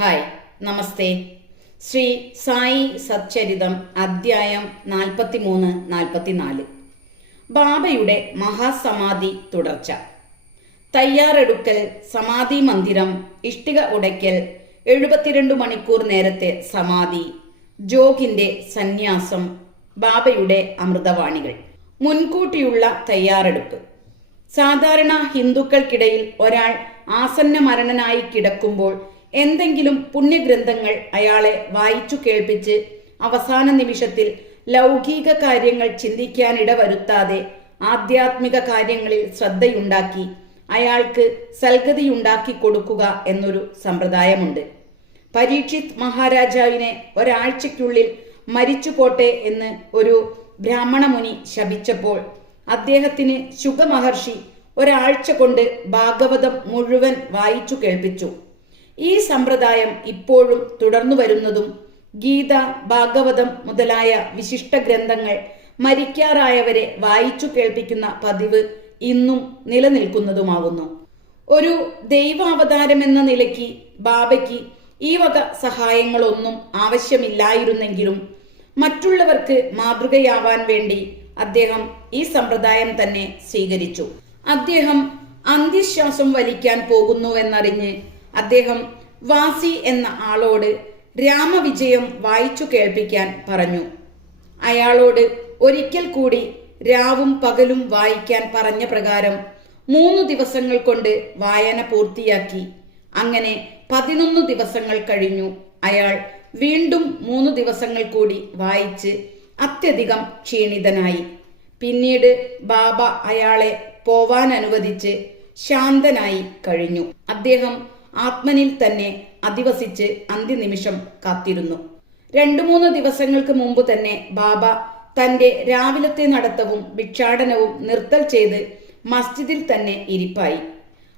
Hi, നമസ്തേ. ശ്രീ സായി സച്ചരിതം അധ്യായം 43-44. ബാബയുടെ മഹാസമാധി തുടർച്ച. തയ്യാറെടുക്കൽ, സമാധി മന്ദിരം, ഇഷ്ടിക ഉടയ്ക്കൽ, 72 മണിക്കൂർ നേരത്തെ സമാധി, ജോഗിന്റെ സന്യാസം, ബാബയുടെ അമൃതവാണികൾ. മുൻകൂട്ടിയുള്ള തയ്യാറെടുപ്പ്. സാധാരണ ഹിന്ദുക്കൾക്കിടയിൽ ഒരാൾ ആസന്ന മരണനായി കിടക്കുമ്പോൾ എന്തെങ്കിലും പുണ്യഗ്രന്ഥങ്ങൾ അയാളെ വായിച്ചു കേൾപ്പിച്ച് അവസാന നിമിഷത്തിൽ ലൗകിക കാര്യങ്ങൾ ചിന്തിക്കാനിട വരുത്താതെ ആധ്യാത്മിക കാര്യങ്ങളിൽ ശ്രദ്ധയുണ്ടാക്കി അയാൾക്ക് സൽഗതിയുണ്ടാക്കി കൊടുക്കുക എന്നൊരു സമ്പ്രദായമുണ്ട്. പരീക്ഷിത് മഹാരാജാവിനെ ഒരാഴ്ചയ്ക്കുള്ളിൽ മരിച്ചുപോട്ടെ എന്ന് ഒരു ബ്രാഹ്മണ മുനി ശപിച്ചപ്പോൾ അദ്ദേഹത്തിന് ശുഗമഹർഷി ഒരാഴ്ച കൊണ്ട് ഭാഗവതം മുഴുവൻ വായിച്ചു കേൾപ്പിച്ചു. ഈ സമ്പ്രദായം ഇപ്പോഴും തുടർന്നു വരുന്നതും ഗീത, ഭാഗവതം മുതലായ വിശിഷ്ട ഗ്രന്ഥങ്ങൾ മരിക്കാറായവരെ വായിച്ചു കേൾപ്പിക്കുന്ന പതിവ് ഇന്നും നിലനിൽക്കുന്നതുമാകുന്നു. ഒരു ദൈവാവതാരമെന്ന നിലയ്ക്ക് ബാബയ്ക്ക് ഈ വക സഹായങ്ങളൊന്നും ആവശ്യമില്ലായിരുന്നെങ്കിലും മറ്റുള്ളവർക്ക് മാതൃകയാവാൻ വേണ്ടി അദ്ദേഹം ഈ സമ്പ്രദായം തന്നെ സ്വീകരിച്ചു. അദ്ദേഹം അന്ത്യശ്വാസം വലിക്കാൻ പോകുന്നുവെന്നറിഞ്ഞ് അദ്ദേഹം വാസി എന്ന ആളോട് രാമവിജയം വായിച്ചു കേൾപ്പിക്കാൻ പറഞ്ഞു. അയാളോട് ഒരിക്കൽ കൂടി രാവും പകലും വായിക്കാൻ പറഞ്ഞ പ്രകാരം 3 ദിവസങ്ങൾ കൊണ്ട് വായന പൂർത്തിയാക്കി. അങ്ങനെ 11 ദിവസങ്ങൾ കഴിഞ്ഞു. അയാൾ വീണ്ടും 3 ദിവസങ്ങൾ കൂടി വായിച്ച് അത്യധികം ക്ഷീണിതനായി. പിന്നീട് ബാബ അയാളെ പോവാൻ അനുവദിച്ച് ശാന്തനായി കഴിഞ്ഞു. അദ്ദേഹം ആത്മനിൽ തന്നെ അധിവസിച്ച് അന്ത്യനിമിഷം കാത്തിരുന്നു. 2-3 ദിവസങ്ങൾക്ക് മുമ്പ് തന്നെ ബാബ തന്റെ രാവിലത്തെ നടത്തവും ഭിക്ഷാടനവും നിർത്തൽ ചെയ്ത് മസ്ജിദിൽ തന്നെ ഇരിപ്പായി.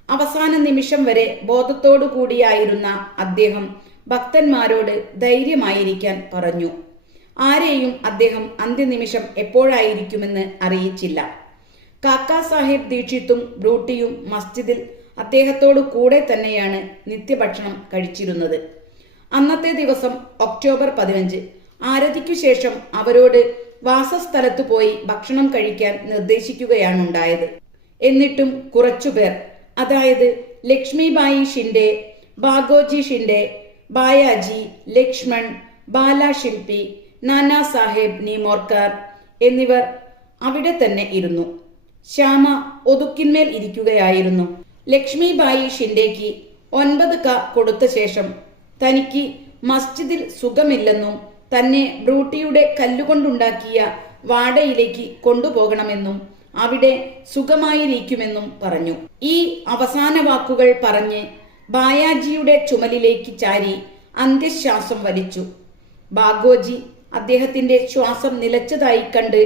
അവസാന നിമിഷം വരെ ബോധത്തോടു കൂടിയായിരുന്ന അദ്ദേഹം ഭക്തന്മാരോട് ധൈര്യമായിരിക്കാൻ പറഞ്ഞു. ആരെയും അദ്ദേഹം അന്ത്യനിമിഷം എപ്പോഴായിരിക്കുമെന്ന് അറിയിച്ചില്ല. കാക്കാ സാഹിബ് ദീക്ഷിത്തും ബ്രൂട്ടിയും മസ്ജിദിൽ അദ്ദേഹത്തോടു കൂടെ തന്നെയാണ് നിത്യഭക്ഷണം കഴിച്ചിരുന്നത്. അന്നത്തെ ദിവസം ഒക്ടോബർ 15 ആരതിക്കു ശേഷം അവരോട് വാസസ്ഥലത്തു പോയി ഭക്ഷണം കഴിക്കാൻ നിർദ്ദേശിക്കുകയാണുണ്ടായത്. എന്നിട്ടും കുറച്ചുപേർ, അതായത് ലക്ഷ്മിബായി ഷിൻഡെ, ഭാഗോജി ഷിൻഡെ, ബായാജി, ലക്ഷ്മൺ, ബാല ശില്പി, നാനാ സാഹേബ് നീമോർക്കർ എന്നിവർ അവിടെ തന്നെ ഇരുന്നു. ശ്യാമ ഒതുക്കിന്മേൽ ഇരിക്കുകയായിരുന്നു. ലക്ഷ്മിബായി ഷിൻഡേക്ക് 9 ക കൊടുത്ത ശേഷം തനിക്ക് മസ്ജിദിൽ സുഖമില്ലെന്നും തന്നെ ബ്രൂട്ടിയുടെ കല്ലുകൊണ്ടുണ്ടാക്കിയ വാടയിലേക്ക് കൊണ്ടുപോകണമെന്നും അവിടെ സുഖമായിരിക്കുമെന്നും പറഞ്ഞു. ഈ അവസാന വാക്കുകൾ പറഞ്ഞ് ബായാജിയുടെ ചുമലിലേക്ക് ചാരി അന്ത്യശ്വാസം വലിച്ചു. ഭാഗോജി അദ്ദേഹത്തിന്റെ ശ്വാസം നിലച്ചതായി കണ്ട്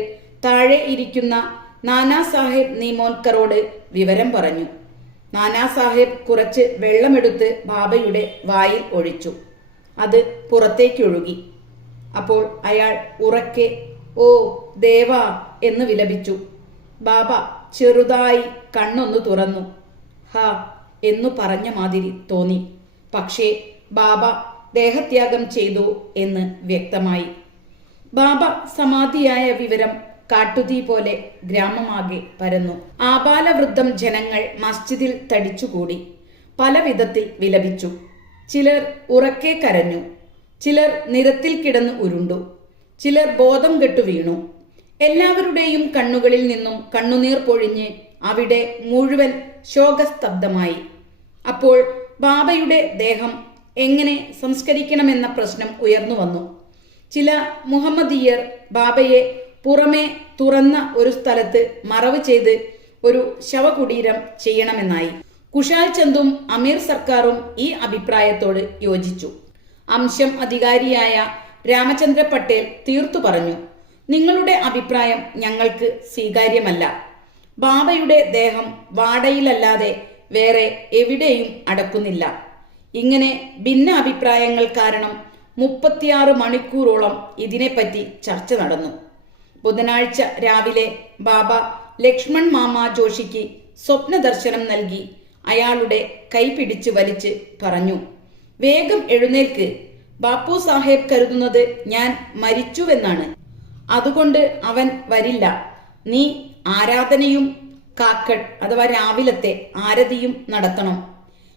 താഴെ ഇരിക്കുന്ന നാനാ സാഹേബ് നീമോൻകറോട് വിവരം പറഞ്ഞു. നാനാ സാഹേബ് കുറച്ച് വെള്ളമെടുത്ത് ബാബയുടെ വായിൽ ഒഴിച്ചു. അത് പുറത്തേക്കൊഴുകി. അപ്പോൾ അയാൾ ഉറക്കെ "ഓ ദേവാ" എന്ന് വിലപിച്ചു. ബാബ ചെറുതായി കണ്ണൊന്നു തുറന്നു. "ഹാ" എന്നു പറഞ്ഞ മാതിരി തോന്നി. പക്ഷേ ബാബ ദേഹത്യാഗം ചെയ്തു എന്ന് വ്യക്തമായി. ബാബ സമാധിയായ വിവരം കാട്ടുതീ പോലെ ഗ്രാമമാകെ പരന്നു. ആബാലവൃദ്ധം ജനങ്ങൾ മസ്ജിദിൽ തടിച്ചുകൂടി പല വിധത്തിൽ വിലപിച്ചു. ചിലർ ഉറക്കെ കരഞ്ഞു, ചിലർ നിരത്തിൽ കിടന്ന് ഉരുണ്ടു, ചിലർ ബോധം കെട്ടു വീണു. എല്ലാവരുടെയും കണ്ണുകളിൽ നിന്നും കണ്ണുനീർ പൊഴിഞ്ഞ് അവിടെ മുഴുവൻ ശോകസ്തബ്ധമായി. അപ്പോൾ ബാബയുടെ ദേഹം എങ്ങനെ സംസ്കരിക്കണമെന്ന പ്രശ്നം ഉയർന്നു വന്നു. ചില മുഹമ്മദീയർ ബാബയെ പുറമെ തുറന്ന ഒരു സ്ഥലത്ത് മറവ് ചെയ്ത് ഒരു ശവകുടീരം ചെയ്യണമെന്നായി. കുശാൽ ചന്ദും അമീർ സർക്കാരും ഈ അഭിപ്രായത്തോട് യോജിച്ചു. അംശം അധികാരിയായ രാമചന്ദ്ര പട്ടേൽ തീർത്തു പറഞ്ഞു, "നിങ്ങളുടെ അഭിപ്രായം ഞങ്ങൾക്ക് സ്വീകാര്യമല്ല. ബാബയുടെ ദേഹം വാടയിലല്ലാതെ വേറെ എവിടെയും അടക്കുന്നില്ല." ഇങ്ങനെ ഭിന്ന അഭിപ്രായങ്ങൾ കാരണം 36 മണിക്കൂറോളം ഇതിനെപ്പറ്റി ചർച്ച നടന്നു. ബുധനാഴ്ച രാവിലെ ബാബ ലക്ഷ്മൺ മാമ ജോഷിക്ക് സ്വപ്ന ദർശനം നൽകി അയാളുടെ കൈ പിടിച്ച് വലിച്ച് പറഞ്ഞു, വേഗം എഴുന്നേൽക്ക്. ബാപ്പു സാഹേബ് കരുതുന്നത് ഞാൻ മരിച്ചുവെന്നാണ്. അതുകൊണ്ട് അവൻ വരില്ല. നീ ആരാധനയും കാക്കഡ് അഥവാ രാവിലത്തെ ആരതിയും നടത്തണം.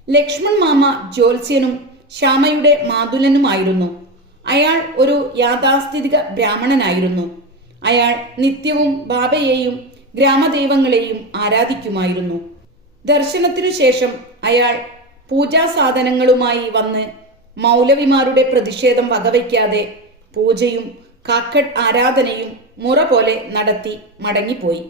ലക്ഷ്മൺ മാമ ജ്യോത്സ്യനും ശ്യാമയുടെ മാതുലനുമായിരുന്നു. അയാൾ ഒരു യാഥാസ്ഥിതിക ബ്രാഹ്മണനായിരുന്നു. അയാൾ നിത്യവും ബാബയെയും ഗ്രാമദൈവങ്ങളെയും ആരാധിക്കുമായിരുന്നു. ദർശനത്തിനു ശേഷം അയാൾ പൂജാസാധനങ്ങളുമായി വന്ന് മൗലവിമാരുടെ പ്രതിഷേധം വകവയ്ക്കാതെ പൂജയും കാക്കഡ് ആരാധനയും മുറ പോലെ നടത്തി മടങ്ങിപ്പോയി.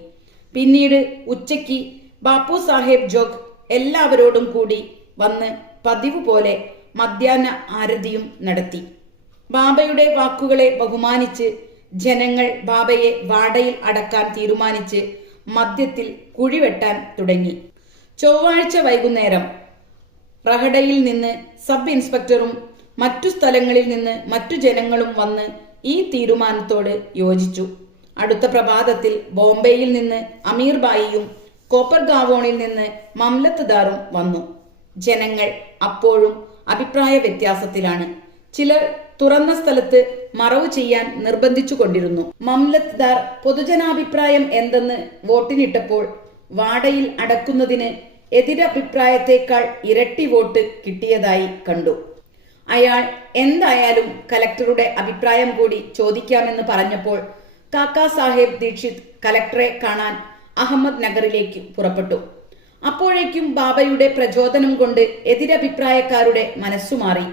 പിന്നീട് ഉച്ചയ്ക്ക് ബാപ്പു സാഹേബ് ജോഗ് എല്ലാവരോടും കൂടി വന്ന് പതിവ് പോലെ മധ്യാഹ്ന ആരതിയും നടത്തി. ബാബയുടെ വാക്കുകളെ ബഹുമാനിച്ച് ജനങ്ങൾ ബാബയെ വാടയിൽ അടക്കാൻ തീരുമാനിച്ച് മധ്യത്തിൽ കുഴിവെട്ടാൻ തുടങ്ങി. ചൊവ്വാഴ്ച വൈകുന്നേരം റഹഡയിൽ നിന്ന് സബ് ഇൻസ്പെക്ടറും മറ്റു സ്ഥലങ്ങളിൽ നിന്ന് മറ്റു ജനങ്ങളും വന്ന് ഈ തീരുമാനത്തോട് യോജിച്ചു. അടുത്ത പ്രഭാതത്തിൽ ബോംബെയിൽ നിന്ന് അമീർ ബായിയും കോപ്പർഗാവോണിൽ നിന്ന് മംലത്ത്ദാറും വന്നു. ജനങ്ങൾ അപ്പോഴും അഭിപ്രായ വ്യത്യാസത്തിലാണ്. ചിലർ തുറന്ന സ്ഥലത്ത് മറവ് ചെയ്യാൻ നിർബന്ധിച്ചു കൊണ്ടിരുന്നു. മംലത്ത്ദാർ പൊതുജനാഭിപ്രായം എന്തെന്ന് വോട്ടിനിട്ടപ്പോൾ വാടയിൽ അടക്കുന്നതിന് എതിരഭിപ്രായത്തെക്കാൾ ഇരട്ടി വോട്ട് കിട്ടിയതായി കണ്ടു. അയാൾ എന്തായാലും കലക്ടറുടെ അഭിപ്രായം കൂടി ചോദിക്കാമെന്ന് പറഞ്ഞപ്പോൾ കാക്കാ സാഹേബ് ദീക്ഷിത് കലക്ടറെ കാണാൻ അഹമ്മദ് നഗറിലേക്ക് പുറപ്പെട്ടു. അപ്പോഴേക്കും ബാബയുടെ പ്രചോദനം കൊണ്ട് എതിരഭിപ്രായക്കാരുടെ മനസ്സുമാറി.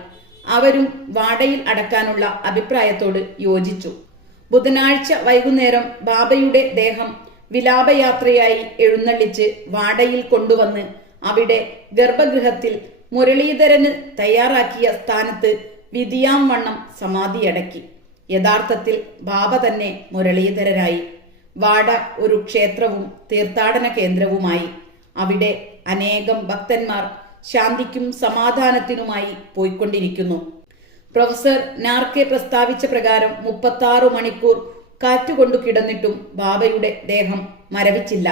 അവരും വാടയിൽ അടക്കാനുള്ള അഭിപ്രായത്തോട് യോജിച്ചു. ബുധനാഴ്ച വൈകുന്നേരം ബാബയുടെ ദേഹം വിലാപയാത്രയായി എഴുന്നള്ളിച്ച് വാടയിൽ കൊണ്ടുവന്ന് അവിടെ ഗർഭഗൃഹത്തിൽ മുരളീധരന് തയ്യാറാക്കിയ സ്ഥാനത്ത് വിധിയാം വണ്ണം സമാധിയടക്കി. യഥാർത്ഥത്തിൽ ബാബ തന്നെ മുരളീധരനായി. വാട ഒരു ക്ഷേത്രവും തീർത്ഥാടന കേന്ദ്രവുമായി. അവിടെ അനേകം ഭക്തന്മാർ ശാന്തിക്കും സമാധാനത്തിനുമായി പോയിക്കൊണ്ടിരിക്കുന്നു. പ്രൊഫസർ നാർക്കെ പ്രസ്താവിച്ച പ്രകാരം 36 മണിക്കൂർ കാറ്റുകൊണ്ടു കിടന്നിട്ടും ബാബയുടെ ദേഹം മരവിച്ചില്ല.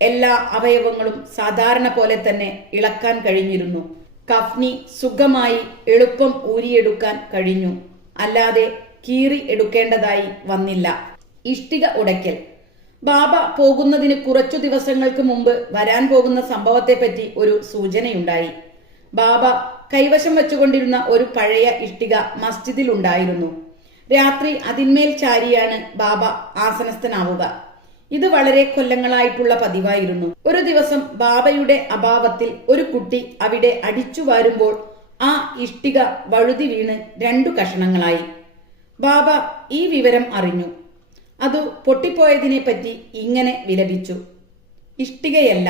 എല്ലാ അവയവങ്ങളും സാധാരണ പോലെ തന്നെ ഇളക്കാൻ കഴിഞ്ഞിരുന്നു. കഫ്നി സുഖമായി എളുപ്പം ഊരിയെടുക്കാൻ കഴിഞ്ഞു. അല്ലാതെ കീറി എടുക്കേണ്ടതായി വന്നില്ല. ഇഷ്ടിക ഉടയ്ക്കൽ. ബാബ പോകുന്നതിന് കുറച്ചു ദിവസങ്ങൾക്ക് മുമ്പ് വരാൻ പോകുന്ന സംഭവത്തെപ്പറ്റി ഒരു സൂചനയുണ്ടായി. ബാബ കൈവശം വെച്ചുകൊണ്ടിരുന്ന ഒരു പഴയ ഇഷ്ടിക മസ്ജിദിൽ ഉണ്ടായിരുന്നു. രാത്രി അതിന്മേൽ ചാരിയാണ് ബാബ ആസനസ്ഥനാവുക. ഇത് വളരെ കൊല്ലങ്ങളായിട്ടുള്ള പതിവായിരുന്നു. ഒരു ദിവസം ബാബയുടെ അഭാവത്തിൽ ഒരു കുട്ടി അവിടെ അടിച്ചു വാരുമ്പോൾ ആ ഇഷ്ടിക വഴുതി വീണ് 2 കഷണങ്ങളായി. ബാബ ഈ വിവരം അറിഞ്ഞു. അത് പൊട്ടിപ്പോയതിനെ പറ്റി ഇങ്ങനെ വിലപിച്ചു: ഇഷ്ടികയല്ല,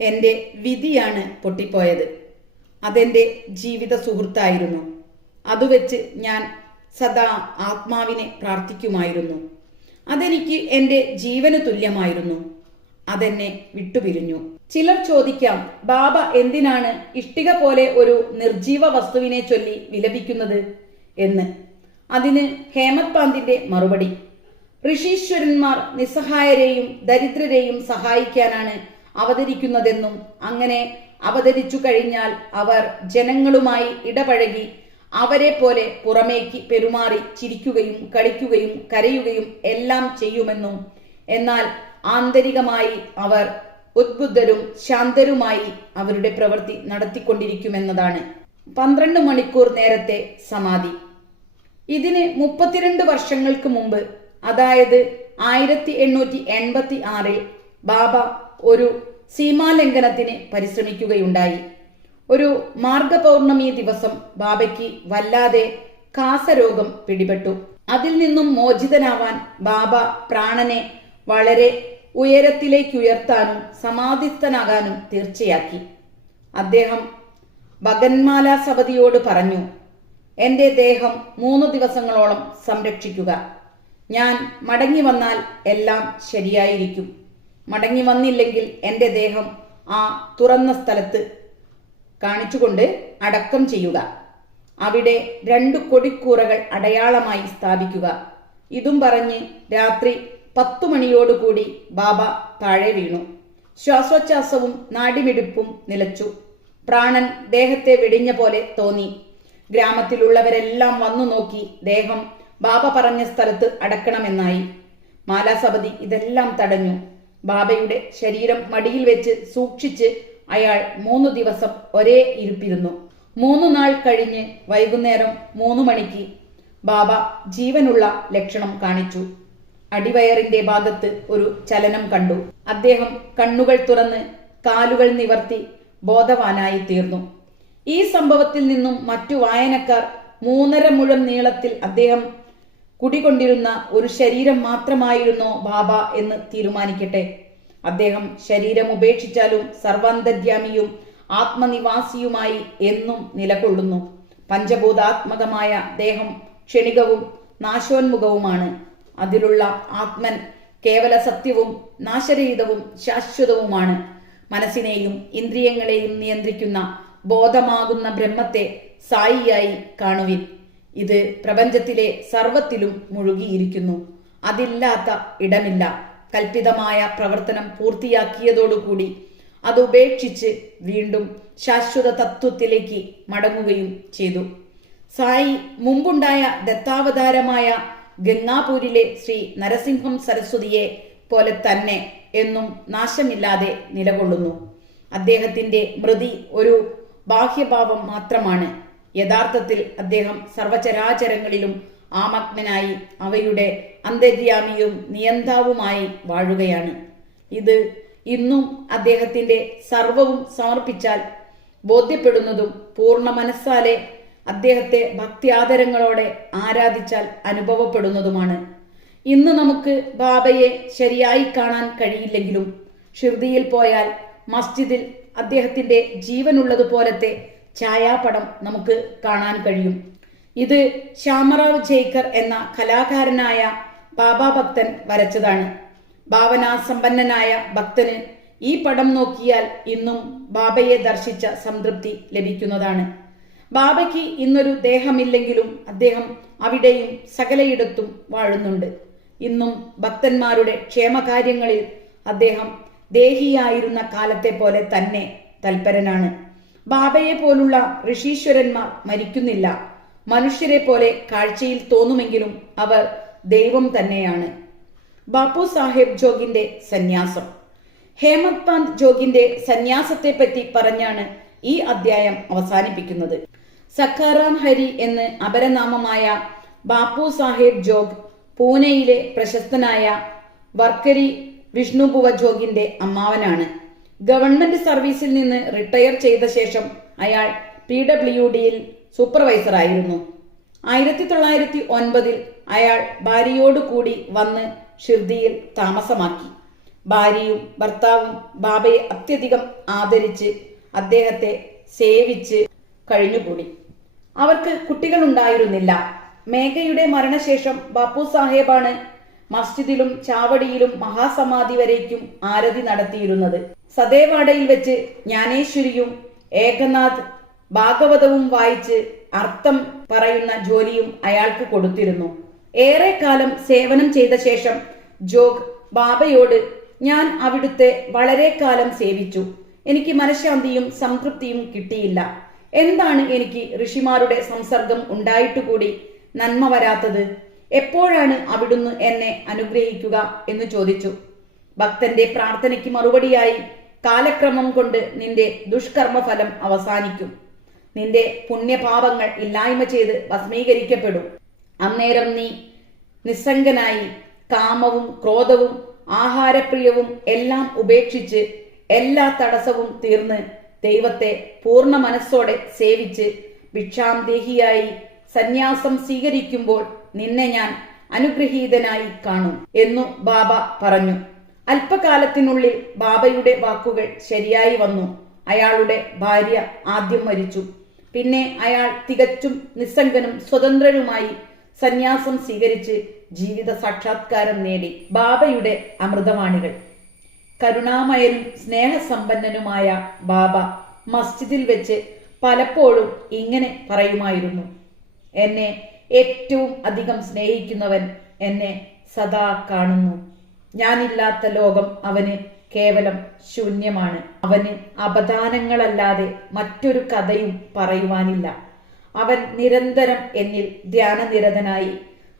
എൻ്റെ വിധിയാണ് പൊട്ടിപ്പോയത്. അതെന്റെ ജീവിത സുഹൃത്തായിരുന്നു. അതുവെച്ച് ഞാൻ സദാ ആത്മാവിനെ പ്രാർത്ഥിക്കുമായിരുന്നു. അതെനിക്ക് എൻ്റെ ജീവന് തുല്യമായിരുന്നു. അതെന്നെ വിട്ടുപിരിഞ്ഞു. ചിലർ ചോദിക്കാം, ബാബ എന്തിനാണ് ഇഷ്ടിക പോലെ ഒരു നിർജീവ വസ്തുവിനെ ചൊല്ലി വിലപിക്കുന്നത് എന്ന്. അതിന് ഹേമത് പാന്തിന്റെ മറുപടി: ഋഷീശ്വരന്മാർ നിസ്സഹായരെയും ദരിദ്രരെയും സഹായിക്കാനാണ് അവതരിക്കുന്നതെന്നും അങ്ങനെ അവതരിച്ചു കഴിഞ്ഞാൽ അവർ ജനങ്ങളുമായി ഇടപഴകി അവരെ പോലെ പുറമേക്ക് പെരുമാറി ചിരിക്കുകയും കളിക്കുകയും കരയുകയും എല്ലാം ചെയ്യുമെന്നും, എന്നാൽ ആന്തരികമായി അവർ ഉദ്ബുദ്ധരും ശാന്തരുമായി അവരുടെ പ്രവൃത്തി നടത്തിക്കൊണ്ടിരിക്കുമെന്നതാണ്. 12 മണിക്കൂർ നേരത്തെ സമാധി. ഇതിന് 32 വർഷങ്ങൾക്ക് മുമ്പ്, അതായത് 1886 ബാബ ഒരു സീമാലംഘനത്തിന് പരിശ്രമിക്കുകയുണ്ടായി. ഒരു മാർഗപൗർണമി ദിവസം ബാബയ്ക്ക് വല്ലാതെ കാസരോഗം പിടിപെട്ടു. അതിൽ നിന്നും മോചിതനാവാൻ ബാബ പ്രാണനെ വളരെ ഉയരത്തിലേക്കുയർത്താനും സമാധിസ്ഥനാകാനും തീർച്ചയാക്കി. അദ്ദേഹം ഭഗന്മാല സപതിയോട് പറഞ്ഞു: എൻ്റെ ദേഹം 3 ദിവസങ്ങളോളം സംരക്ഷിക്കുക. ഞാൻ മടങ്ങി വന്നാൽ എല്ലാം ശരിയായിരിക്കും. മടങ്ങി വന്നില്ലെങ്കിൽ എൻ്റെ ദേഹം ആ തുറന്ന സ്ഥലത്ത് കാണിച്ചുകൊണ്ട് അടക്കം ചെയ്യുക. അവിടെ 2 കൊടിക്കൂറകൾ അടയാളമായി സ്ഥാപിക്കുക. ഇതും പറഞ്ഞ് രാത്രി 10 മണിയോടുകൂടി ബാബ താഴെ വീണു. ശ്വാസോച്ഛ്വാസവും നാഡിമിടിപ്പും നിലച്ചു. പ്രാണൻ ദേഹത്തെ വെടിഞ്ഞ പോലെ തോന്നി. ഗ്രാമത്തിലുള്ളവരെല്ലാം വന്നു നോക്കി ദേഹം ബാബ പറഞ്ഞ സ്ഥലത്ത് അടക്കണമെന്നായി. മാലാസപതി ഇതെല്ലാം തടഞ്ഞു. ബാബയുടെ ശരീരം മടിയിൽ വെച്ച് സൂക്ഷിച്ച് അയാൾ 3 ദിവസം ഒരേ ഇരിപ്പിരുന്നു. 3 നാൾ കഴിഞ്ഞ് വൈകുന്നേരം 3 മണിക്ക് ബാബ ജീവനുള്ള ലക്ഷണം കാണിച്ചു. അടിവയറിന്റെ ഭാഗത്ത് ഒരു ചലനം കണ്ടു. അദ്ദേഹം കണ്ണുകൾ തുറന്ന് കാലുകൾ നിവർത്തി ബോധവാനായി തീർന്നു. ഈ സംഭവത്തിൽ നിന്നും മറ്റു വായനക്കാർ 3.5 മുഴം നീളത്തിൽ അദ്ദേഹം കുടികൊണ്ടിരുന്ന ഒരു ശരീരം മാത്രമായിരുന്നോ ബാബ എന്ന് തീരുമാനിക്കട്ടെ. അദ്ദേഹം ശരീരം ഉപേക്ഷിച്ചാലും സർവാന്തര്യാമിയും ആത്മനിവാസിയുമായി എന്നും നിലകൊള്ളുന്നു. പഞ്ചഭൂതാത്മകമായ ദേഹം ക്ഷണികവും നാശോന്മുഖവുമാണ്. അതിലുള്ള ആത്മൻ കേവല സത്യവും നാശരഹിതവും ശാശ്വതവുമാണ്. മനസ്സിനെയും ഇന്ദ്രിയങ്ങളെയും നിയന്ത്രിക്കുന്ന ബോധമാകുന്ന ബ്രഹ്മത്തെ സായിയായി കാണുവിൻ. ഇത് പ്രപഞ്ചത്തിലെ സർവത്തിലും മുഴുകിയിരിക്കുന്നു. അതില്ലാത്ത ഇടമില്ല. കൽപ്പിതമായ പ്രവർത്തനം പൂർത്തിയാക്കിയതോടുകൂടി അത് ഉപേക്ഷിച്ച് വീണ്ടും ശാശ്വത തത്വത്തിലേക്ക് മടങ്ങുകയും ചെയ്തു. സായി മുമ്പുണ്ടായ ദത്താവതാരമായ ഗംഗാപൂരിലെ ശ്രീ നരസിംഹം സരസ്വതിയെ പോലെ തന്നെ എന്നും നാശമില്ലാതെ നിലകൊള്ളുന്നു. അദ്ദേഹത്തിന്റെ മൃതി ഒരു ബാഹ്യഭാവം മാത്രമാണ്. യഥാർത്ഥത്തിൽ അദ്ദേഹം സർവചരാചരങ്ങളിലും ആമഗ്നനായി അവയുടെ അന്തര്യാമിയും നിയന്താവുമായി വാഴുകയാണ്. ഇത് ഇന്നും അദ്ദേഹത്തിന്റെ സർവവും സമർപ്പിച്ചാൽ ബോധ്യപ്പെടുന്നതും പൂർണ്ണ മനസ്സാലെ അദ്ദേഹത്തെ ഭക്തിയാദരങ്ങളോടെ ആരാധിച്ചാൽ അനുഭവപ്പെടുന്നതുമാണ്. ഇന്ന് നമുക്ക് ബാബയെ ശരിയായി കാണാൻ കഴിയില്ലെങ്കിലും ഷിർദിയിൽ പോയാൽ മസ്ജിദിൽ അദ്ദേഹത്തിന്റെ ജീവനുള്ളതുപോലത്തെ ഛായാപടം നമുക്ക് കാണാൻ കഴിയും. ഇത് ശ്യാമറാവ് ജയ്ക്കർ എന്ന കലാകാരനായ ബാബ ഭക്തൻ വരച്ചതാണ്. ഭാവനാസമ്പന്നനായ ഭക്തന് ഈ പടം നോക്കിയാൽ ഇന്നും ബാബയെ ദർശിച്ച സംതൃപ്തി ലഭിക്കുന്നതാണ്. ബാബയ്ക്ക് ഇന്നൊരു ദേഹമില്ലെങ്കിലും അദ്ദേഹം അവിടെയും സകലയിടത്തും വാഴുന്നുണ്ട്. ഇന്നും ഭക്തന്മാരുടെ ക്ഷേമകാര്യങ്ങളിൽ അദ്ദേഹം ദേഹിയായിരുന്ന കാലത്തെ പോലെ തന്നെ തൽപരനാണ്. ബാബയെ പോലുള്ള ഋഷീശ്വരന്മാർ മരിക്കുന്നില്ല. മനുഷ്യരെ പോലെ കാഴ്ചയിൽ തോന്നുമെങ്കിലും അവർ ദൈവം തന്നെയാണ്. ബാപ്പു സാഹേബ് ജോഗിന്റെ സന്യാസം. ഹേമത് പന്ത് ജോഗിന്റെ സന്യാസത്തെപ്പറ്റി പറഞ്ഞാണ് ഈ അധ്യായം അവസാനിപ്പിക്കുന്നത്. സഖാറാം ഹരി എന്ന് അപരനാമമായ ബാപ്പു സാഹേബ് ജോഗ് പൂനെയിലെ പ്രശസ്തനായ വർക്കരി വിഷ്ണുബുവ ജോഗിന്റെ അമ്മാവനാണ്. ഗവൺമെന്റ് സർവീസിൽ നിന്ന് റിട്ടയർ ചെയ്ത ശേഷം അയാൾ PWDയിൽ സൂപ്പർവൈസറായിരുന്നു. 1909 അയാൾ ഭാര്യയോടുകൂടി വന്ന് ഷിർദിയിൽ താമസമാക്കി. ഭാര്യയും ഭർത്താവും ബാബയെ അത്യധികം ആദരിച്ച് അദ്ദേഹത്തെ സേവിച്ച് കഴിഞ്ഞുകൂടി. അവർക്ക് കുട്ടികളുണ്ടായിരുന്നില്ല. മേഘയുടെ മരണശേഷം ബാപ്പു സാഹേബാണ് മസ്ജിദിലും ചാവടിയിലും മഹാസമാധി വരേക്കും ആരതി നടത്തിയിരുന്നത്. സദേവാഡയിൽ വെച്ച് ജ്ഞാനേശ്വരിയും ഏകനാഥ് ഭാഗവതവും വായിച്ച് അർത്ഥം പറയുന്ന ജോലിയും അയാൾക്ക് കൊടുത്തിരുന്നു. ഏറെ കാലം സേവനം ചെയ്ത ശേഷം ജോഗ് ബാബയോട്, ഞാൻ അവിടുത്തെ വളരെ കാലം സേവിച്ചു. എനിക്ക് മനഃശാന്തിയും സംതൃപ്തിയും കിട്ടിയില്ല. എന്താണ് എനിക്ക് ഋഷിമാരുടെ സംസർഗം ഉണ്ടായിട്ടുകൂടി നന്മ വരാത്തത്? എപ്പോഴാണ് അവിടുന്ന് എന്നെ അനുഗ്രഹിക്കുക എന്ന് ചോദിച്ചു. ഭക്തന്റെ പ്രാർത്ഥനയ്ക്ക് മറുപടിയായി, കാലക്രമം കൊണ്ട് നിന്റെ ദുഷ്കർമ്മഫലം അവസാനിക്കും. നിന്റെ പുണ്യപാപങ്ങൾ ഇല്ലായ്മ ചെയ്ത് ഭസ്മീകരിക്കപ്പെടും. അന്നേരം നീ നിസ്സംഗനായി കാമവും ക്രോധവും ആഹാരപ്രിയവും എല്ലാം ഉപേക്ഷിച്ച് എല്ലാ തടസ്സവും തീർന്ന് ദൈവത്തെ പൂർണ്ണ മനസ്സോടെ സേവിച്ച് ഭിക്ഷാന്തേഹിയായി സന്യാസം സ്വീകരിക്കുമ്പോൾ നിന്നെ ഞാൻ അനുഗ്രഹീതനായി കാണും എന്നു ബാബ പറഞ്ഞു. അല്പകാലത്തിനുള്ളിൽ ബാബയുടെ വാക്കുകൾ ശരിയായി വന്നു. അയാളുടെ ഭാര്യ ആദ്യം മരിച്ചു. പിന്നെ അയാൾ തികച്ചും നിസ്സംഗനും സ്വതന്ത്രനുമായി സന്യാസം സ്വീകരിച്ച് ജീവിത സാക്ഷാത്കാരം നേടി. ബാബയുടെ അമൃതവാണികൾ. കരുണാമയനും സ്നേഹസമ്പന്നനുമായ ബാബ മസ്ജിദിൽ വെച്ച് പലപ്പോഴും ഇങ്ങനെ പറയുമായിരുന്നു: എന്നെ ഏറ്റവും അധികം സ്നേഹിക്കുന്നവൻ എന്നെ സദാ കാണുന്നു. ഞാനില്ലാത്ത ലോകം അവന് കേവലം ശൂന്യമാണ്. അവന് അപദാനങ്ങളല്ലാതെ മറ്റൊരു കഥയും പറയുവാനില്ല. അവൻ നിരന്തരം എന്നിൽ ധ്യാനനിരതനായി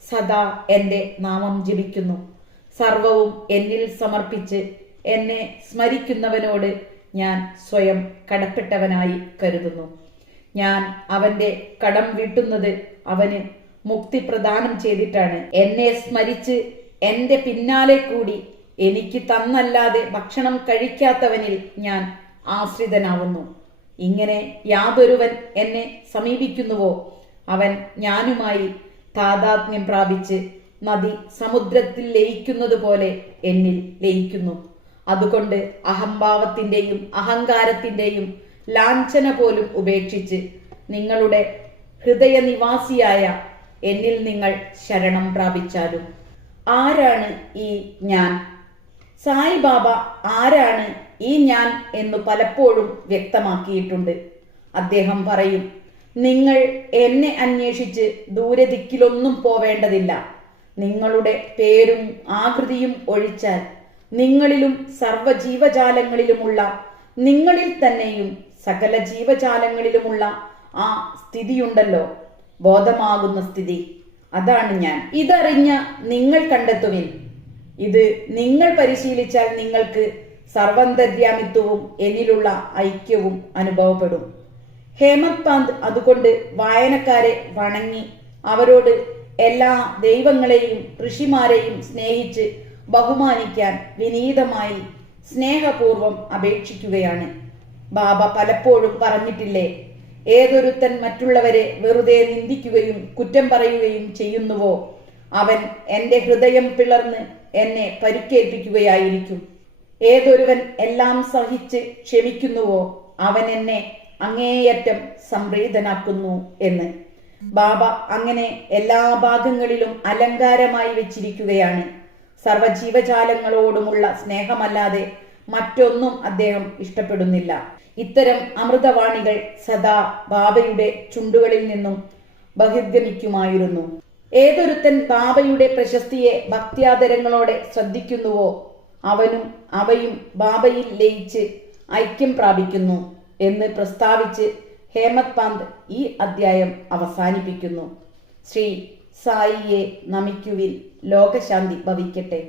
സദാ എൻ്റെ നാമം ജപിക്കുന്നു. സർവവും എന്നിൽ സമർപ്പിച്ച് എന്നെ സ്മരിക്കുന്നവനോട് ഞാൻ സ്വയം കടപ്പെട്ടവനായി കരുതുന്നു. ഞാൻ അവന്റെ കടം വീട്ടുന്നത് അവന് മുക്തി പ്രദാനം ചെയ്തിട്ടാണ്. എന്നെ സ്മരിച്ച് എൻ്റെ പിന്നാലെ കൂടി എനിക്ക് തന്നല്ലാതെ ഭക്ഷണം കഴിക്കാത്തവനിൽ ഞാൻ ആശ്രിതനാവുന്നു. ഇങ്ങനെ യാതൊരുവൻ എന്നെ സമീപിക്കുന്നുവോ അവൻ ഞാനുമായി താദാത്മ്യം പ്രാപിച്ച് നദി സമുദ്രത്തിൽ ലയിക്കുന്നത് പോലെ എന്നിൽ ലയിക്കുന്നു. അതുകൊണ്ട് അഹംഭാവത്തിന്റെയും അഹങ്കാരത്തിന്റെയും ലാഞ്ചന പോലും ഉപേക്ഷിച്ച് നിങ്ങളുടെ ഹൃദയനിവാസിയായ എന്നിൽ നിങ്ങൾ ശരണം പ്രാപിച്ചാലും. ആരാണ് ഈ ഞാൻ? സായിബാബ ആരാണ് ഈ ഞാൻ എന്ന് പലപ്പോഴും വ്യക്തമാക്കിയിട്ടുണ്ട്. അദ്ദേഹം പറയും, നിങ്ങൾ എന്നെ അന്വേഷിച്ച് ദൂരദിക്കിലൊന്നും പോവേണ്ടതില്ല. നിങ്ങളുടെ പേരും ആകൃതിയും ഒഴിച്ചാൽ നിങ്ങളിലും സർവജീവജാലങ്ങളിലുമുള്ള, നിങ്ങളിൽ തന്നെയും സകല ജീവജാലങ്ങളിലുമുള്ള ആ സ്ഥിതിയുണ്ടല്ലോ, ബോധമാകുന്ന സ്ഥിതി, അതാണ് ഞാൻ. ഇതറിഞ്ഞ നിങ്ങൾ കണ്ടെത്തുവിൻ. ഇത് നിങ്ങൾ പരിശീലിച്ചാൽ നിങ്ങൾക്ക് സർവന്തര്യാമിത്വവും എന്നിലുള്ള ഐക്യവും അനുഭവപ്പെടും. ഹേമത് പാന്ത് അതുകൊണ്ട് വായനക്കാരെ വണങ്ങി അവരോട് എല്ലാ ദൈവങ്ങളെയും ഋഷിമാരെയും സ്നേഹിച്ച് ബഹുമാനിക്കാൻ വിനീതമായി സ്നേഹപൂർവം അപേക്ഷിക്കുകയാണ്. ബാബ പലപ്പോഴും പറഞ്ഞിട്ടില്ലേ, ഏതൊരുത്തൻ മറ്റുള്ളവരെ വെറുതെ നിന്ദിക്കുകയും കുറ്റം പറയുകയും ചെയ്യുന്നുവോ അവൻ എൻ്റെ ഹൃദയം പിളർന്ന് എന്നെ പരുക്കേൽപ്പിക്കുകയായിരിക്കും. ഏതൊരുവൻ എല്ലാം സഹിച്ച് ക്ഷമിക്കുന്നുവോ അവൻ എന്നെ അങ്ങേയറ്റം സംപ്രീതനാക്കുന്നു എന്ന്. ബാബ അങ്ങനെ എല്ലാ ഭാഗങ്ങളിലും അലങ്കാരമായി വെച്ചിരിക്കുകയാണ്. സർവജീവജാലങ്ങളോടുമുള്ള സ്നേഹമല്ലാതെ മറ്റൊന്നും അദ്ദേഹം ഇഷ്ടപ്പെടുന്നില്ല. ഇത്തരം അമൃതവാണികൾ സദാ ബാബയുടെ ചുണ്ടുകളിൽ നിന്നും ബഹിർഗമിക്കുമായിരുന്നു. ഏതൊരുത്തൻ ബാബയുടെ പ്രശസ്തിയെ ഭക്ത്യാദരങ്ങളോടെ ശ്രദ്ധിക്കുന്നുവോ അവനും അവയും ബാബയിൽ ലയിച്ച് ഐക്യം പ്രാപിക്കുന്നു എന്ന് പ്രസ്താവിച്ച് ഹേമത് പാന്ത് ഈ അധ്യായം അവസാനിപ്പിക്കുന്നു. ശ്രീ സായിയെ നമിക്കുവിൻ. ലോകശാന്തി ഭവിക്കട്ടെ.